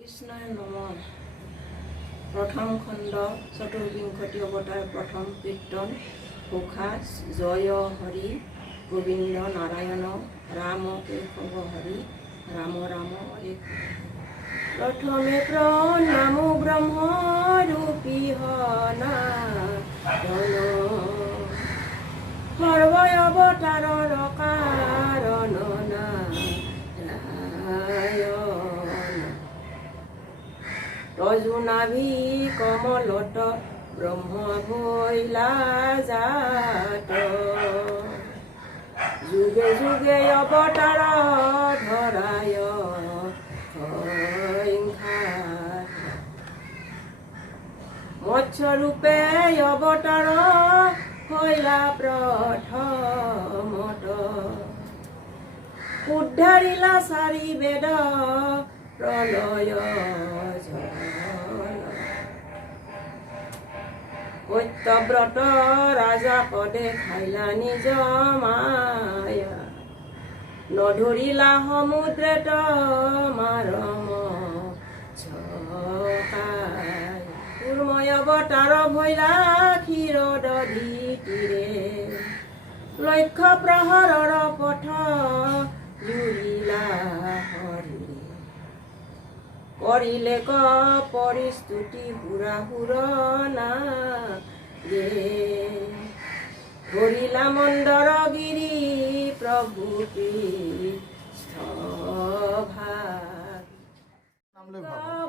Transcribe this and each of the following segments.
কৃষ্ণই নম। প্ৰথম খণ্ড চতুৰ্বিংশতি অৱতাৰ প্ৰথম কীৰ্তন ঘোষা জয় হৰি গোবিন্দ নাৰায়ণ ৰাম কেশৱ হৰি ৰাম ৰাম হৰে। প্ৰথমে প্ৰণামো ব্ৰহ্মৰূপী সনাতন সৰ্বৈ অৱতাৰৰ কাৰণ তজু নাভি কমলত ব্ৰহ্ম ভৈলা জাত যুগে যুগে অৱতাৰ ধৰায় মৎস্যৰূপে অৱতাৰ হৈলা প্ৰথমত উদ্ধাৰিলা চাৰি বেদ প্ৰলয় সত্যব্ৰত ৰাজাক দেখাইলা নিজ মায়া নধৰিলা সমুদ্ৰেত মাৰম কুৰ্ময় অৱতাৰ ভৈলা ক্ষীৰ দধিতিৰে লক্ষ্য প্ৰহৰৰ পথ জুৰিলা হৰিৰে কৰিলে ক পৰিস্তুতি হুৰাহুৰ ধৰিলা মন্দৰ গিৰি প্ৰভু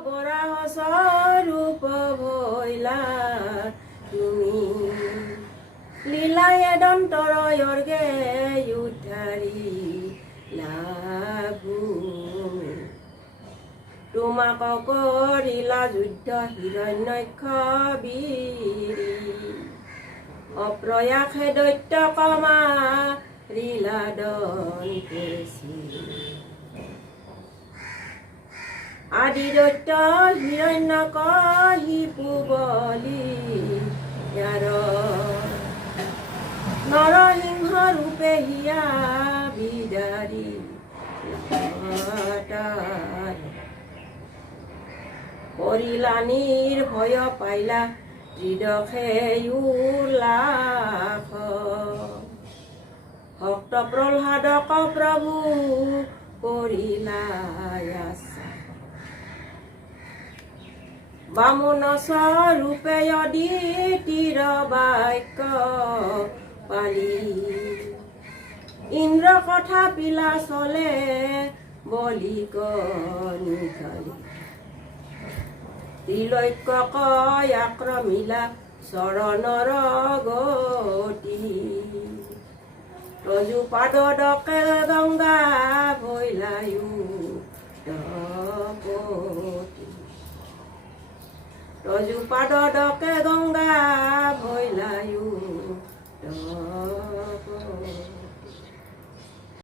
বৰাহ স্বৰূপ ভৈলা তুমি লীলায়ে দন্তৰয়ৰ্গে উদ্ধাৰি লাভূমি তোমাক কৰিলা যুদ্ধ হিৰণ্যক্ষ বীৰি অপ্ৰয়াসে দৈত্য কমাৰিলা দন্তেছি আদি দৈত্য হিৰণ্যকশিপু বলি নৰসিংহ ৰূপে হিয়া বিদাৰি কৰিলা নিৰ্ভয় পাইলা ত্ৰিদশে উল্লাস ভক্ত প্ৰহ্লাদক প্ৰভু কৰিলা আশা বামুন স্বৰূপে অদিতিৰ বাক্য পালি ইন্দ্ৰ কথা পিলা চলে বলি কণিকালি ত্ৰিলক্ষ্যক আক্ৰমিলা চৰণৰ গতি তজু পাদদকে গংগা ভৈলায়ু তজু পাদদকে